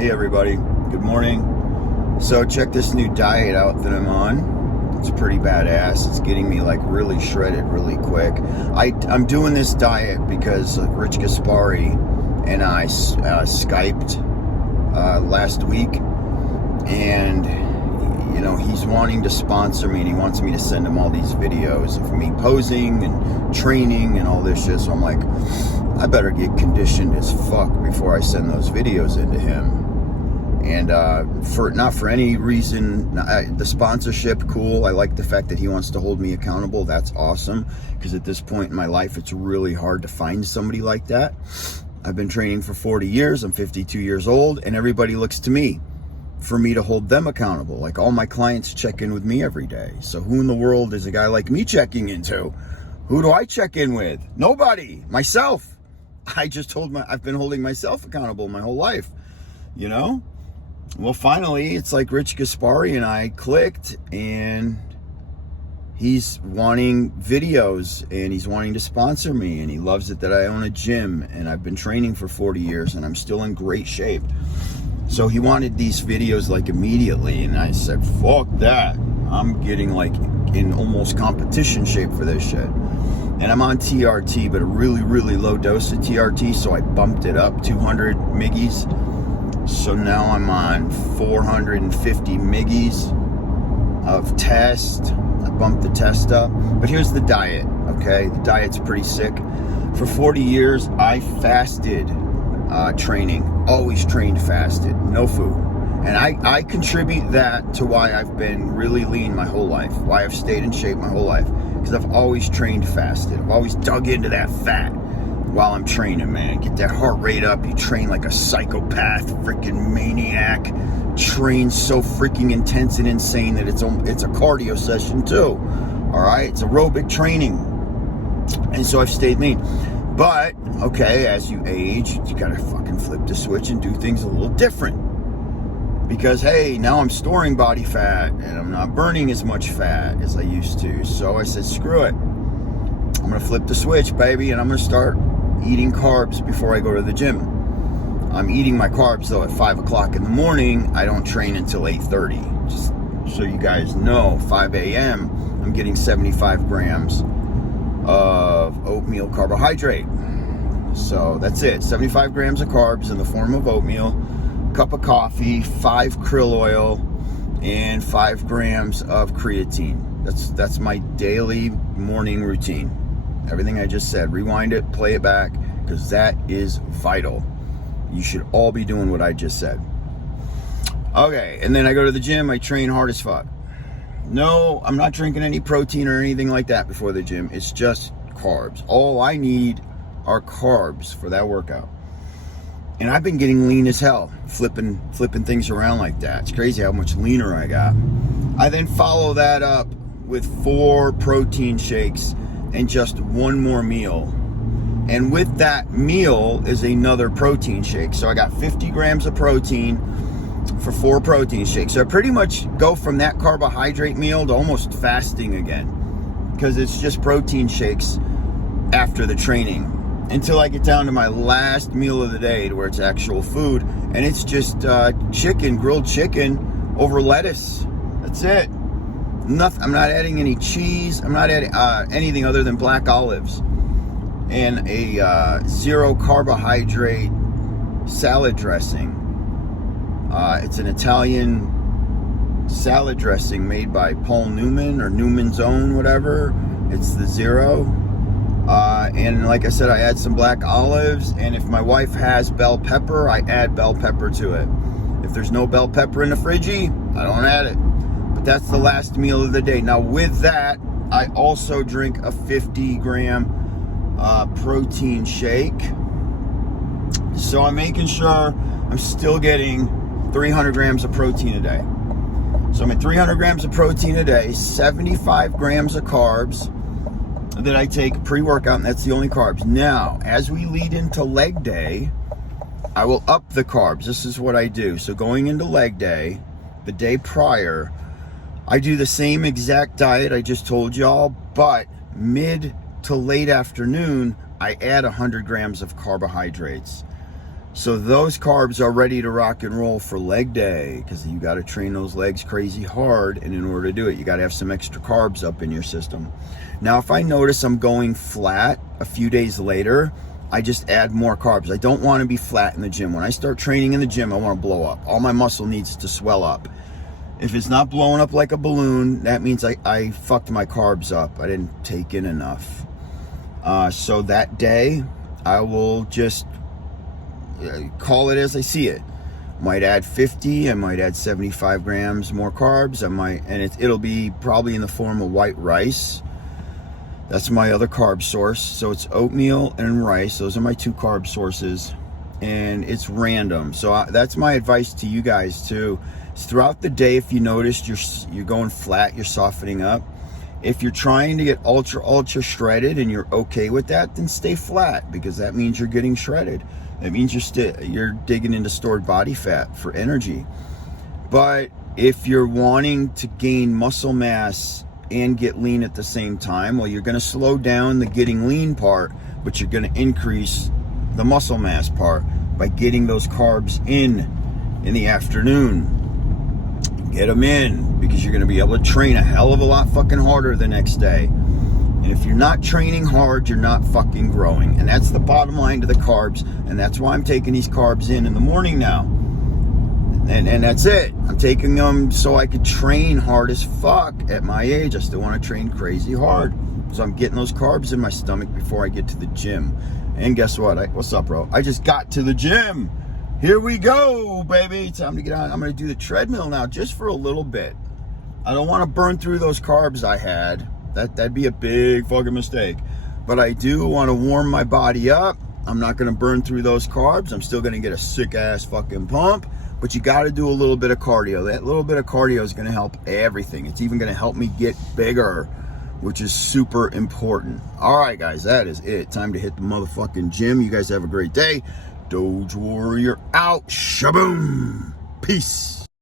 Hey everybody, good morning. So check this new diet out that I'm on. It's pretty badass. It's getting me like really shredded really quick. I'm doing this diet because Rich Gaspari and I Skyped last week, and you know, he's wanting to sponsor me and he wants me to send him all these videos of me posing and training and all this shit. So I'm like, I better get conditioned as fuck before I send those videos into him. And not for any reason, the sponsorship, cool. I like the fact that he wants to hold me accountable. That's awesome, because at this point in my life, it's really hard to find somebody like that. I've been training for 40 years. I'm 52 years old, and everybody looks to me for me to hold them accountable. Like, all my clients check in with me every day. So who in the world is a guy like me checking into? Who do I check in with? Nobody. Myself. I've been holding myself accountable my whole life, you know? Well, finally, it's like Rich Gaspari and I clicked, and he's wanting videos and he's wanting to sponsor me, and he loves it that I own a gym and I've been training for 40 years and I'm still in great shape. So he wanted these videos like immediately, and I said, fuck that. I'm getting like in almost competition shape for this shit. And I'm on TRT, but a really, really low dose of TRT, so I bumped it up 200 miggies. So now I'm on 450 miggies of test. I bumped the test up. But here's the diet, okay? The diet's pretty sick. For 40 years, I fasted training. Always trained fasted. No food. And I contribute that to why I've been really lean my whole life. Why I've stayed in shape my whole life. Because I've always trained fasted. I've always dug into that fat while I'm training, man. Get that heart rate up. You train like a psychopath, freaking maniac. Train so freaking intense and insane that it's a cardio session too. All right, it's aerobic training, and so I've stayed lean. But okay, as you age, you gotta fucking flip the switch and do things a little different. Because hey, now I'm storing body fat and I'm not burning as much fat as I used to. So I said, screw it. I'm gonna flip the switch, baby, and I'm gonna start eating carbs before I go to the gym. I'm eating my carbs though at 5 o'clock in the morning. I don't train until 8:30. Just so you guys know, 5 a.m. I'm getting 75 grams of oatmeal carbohydrate. So that's it. 75 grams of carbs in the form of oatmeal, cup of coffee, 5 krill oil, and 5 grams of creatine. That's my daily morning routine. Everything I just said, rewind it, play it back, because that is vital. You should all be doing what I just said. Okay, and then I go to the gym, I train hard as fuck. No, I'm not drinking any protein or anything like that before the gym. It's just carbs. All I need are carbs for that workout. And I've been getting lean as hell, flipping things around like that. It's crazy how much leaner I got. I then follow that up with 4 protein shakes and just 1 more meal. And with that meal is another protein shake. So I got 50 grams of protein for 4 protein shakes. So I pretty much go from that carbohydrate meal to almost fasting again, because it's just protein shakes after the training, until I get down to my last meal of the day, to where it's actual food, and it's just grilled chicken over lettuce. That's it. Nothing. I'm not adding any cheese. I'm not adding anything other than black olives and a 0 carbohydrate salad dressing. It's an Italian salad dressing made by Paul Newman, or Newman's Own, whatever. It's the 0. And like I said, I add some black olives, and if my wife has bell pepper, I add bell pepper to it. If there's no bell pepper in the fridgie, I don't add it. But that's the last meal of the day. Now with that, I also drink a 50 gram protein shake. So I'm making sure I'm still getting 300 grams of protein a day. So I'm at 300 grams of protein a day, 75 grams of carbs that I take pre-workout, and that's the only carbs. Now, as we lead into leg day, I will up the carbs. This is what I do. So going into leg day, the day prior, I do the same exact diet I just told y'all, but mid to late afternoon, I add 100 grams of carbohydrates. So those carbs are ready to rock and roll for leg day, because you got to train those legs crazy hard, and in order to do it, you got to have some extra carbs up in your system. Now, if I notice I'm going flat a few days later, I just add more carbs. I don't want to be flat in the gym. When I start training in the gym, I want to blow up. All my muscle needs to swell up. If it's not blowing up like a balloon, that means I fucked my carbs up. I didn't take in enough. So that day, I will just call it as I see it. Might add 50, I might add 75 grams more carbs. I might, and it'll be probably in the form of white rice. That's my other carb source. So it's oatmeal and rice. Those are my two carb sources, and it's random. So that's my advice to you guys too. Is throughout the day, if you notice you're going flat, you're softening up. If you're trying to get ultra shredded and you're okay with that, then stay flat, because that means you're getting shredded. That means you're digging into stored body fat for energy. But if you're wanting to gain muscle mass and get lean at the same time, well, you're going to slow down the getting lean part, but you're going to increase the muscle mass part by getting those carbs in the afternoon. Get them in, because you're going to be able to train a hell of a lot fucking harder the next day. And if you're not training hard, you're not fucking growing. And that's the bottom line to the carbs. And that's why I'm taking these carbs in the morning now. And that's it. I'm taking them so I could train hard as fuck at my age. I still want to train crazy hard. So I'm getting those carbs in my stomach before I get to the gym. And guess what? What's up, bro? I just got to the gym. Here we go, baby. Time to get on. I'm going to do the treadmill now just for a little bit. I don't want to burn through those carbs I had. That'd be a big fucking mistake. But I do want to warm my body up. I'm not going to burn through those carbs. I'm still going to get a sick ass fucking pump. But you got to do a little bit of cardio. That little bit of cardio is going to help everything. It's even going to help me get bigger, which is super important. All right, guys, that is it. Time to hit the motherfucking gym. You guys have a great day. Doge Warrior out. Shaboom. Peace.